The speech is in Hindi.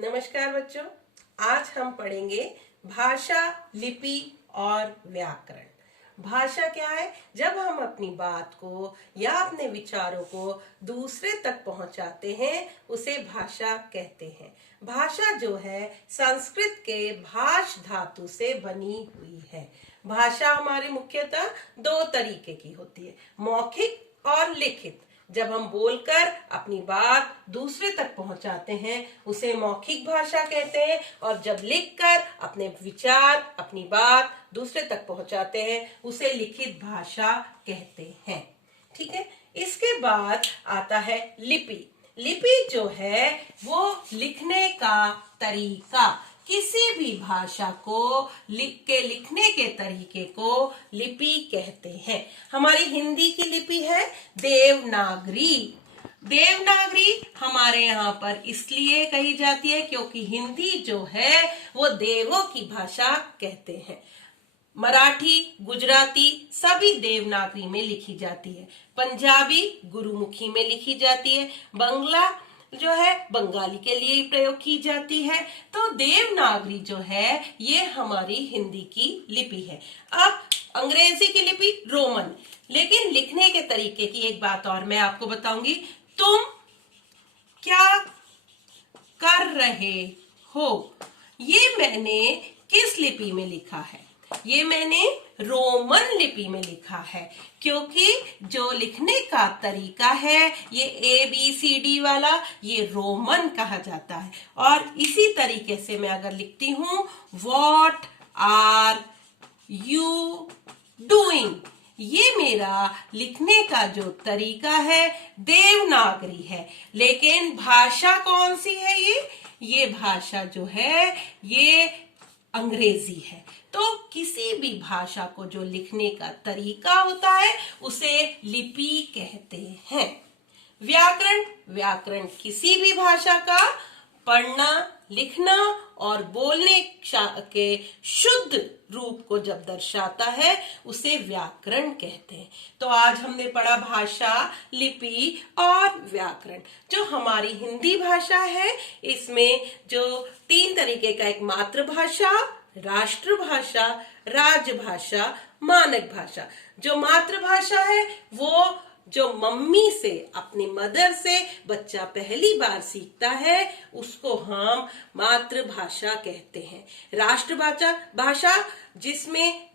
नमस्कार बच्चों, आज हम पढ़ेंगे भाषा, लिपि और व्याकरण। भाषा क्या है? जब हम अपनी बात को या अपने विचारों को दूसरे तक पहुंचाते हैं उसे भाषा कहते हैं। भाषा जो है संस्कृत के भाष धातु से बनी हुई है। भाषा हमारे मुख्यतः दो तरीके की होती है, मौखिक और लिखित। जब हम बोलकर अपनी बात दूसरे तक पहुंचाते हैं उसे मौखिक भाषा कहते हैं, और जब लिखकर अपने विचार, अपनी बात दूसरे तक पहुंचाते हैं उसे लिखित भाषा कहते हैं। ठीक है, इसके बाद आता है लिपि। लिपि जो है वो लिखने का तरीका, किसी भी भाषा को लिखने के तरीके को लिपि कहते हैं। हमारी हिंदी की लिपि है देवनागरी। देवनागरी हमारे यहाँ पर इसलिए कही जाती है क्योंकि हिंदी जो है वो देवों की भाषा कहते हैं। मराठी, गुजराती सभी देवनागरी में लिखी जाती है। पंजाबी गुरुमुखी में लिखी जाती है। बंगला जो है बंगाली के लिए प्रयोग की जाती है। तो देवनागरी जो है ये हमारी हिंदी की लिपि है। अब अंग्रेजी की लिपि रोमन। लेकिन लिखने के तरीके की एक बात और मैं आपको बताऊंगी। तुम क्या कर रहे हो, ये मैंने किस लिपि में लिखा है? ये मैंने रोमन लिपि में लिखा है, क्योंकि जो लिखने का तरीका है ये ABCD वाला, ये रोमन कहा जाता है। और इसी तरीके से मैं अगर लिखती हूं व्हाट आर यू डूइंग, ये मेरा लिखने का जो तरीका है देवनागरी है। लेकिन भाषा कौन सी है? ये भाषा जो है ये अंग्रेजी है। तो किसी भी भाषा को जो लिखने का तरीका होता है उसे लिपि कहते हैं। व्याकरण, व्याकरण किसी भी भाषा का पढ़ना, लिखना और बोलने के शुद्ध रूप को जब दर्शाता है उसे व्याकरण कहते हैं। तो आज हमने पढ़ा भाषा, लिपि और व्याकरण। जो हमारी हिंदी भाषा है इसमें जो 3 तरीके का, एक मातृभाषा, राष्ट्रभाषा, राजभाषा, मानक भाषा। जो मातृभाषा है वो जो मम्मी से, अपनी मदर से बच्चा पहली बार सीखता है उसको हम मातृभाषा कहते हैं। राष्ट्रभाषा, भाषा जिसमें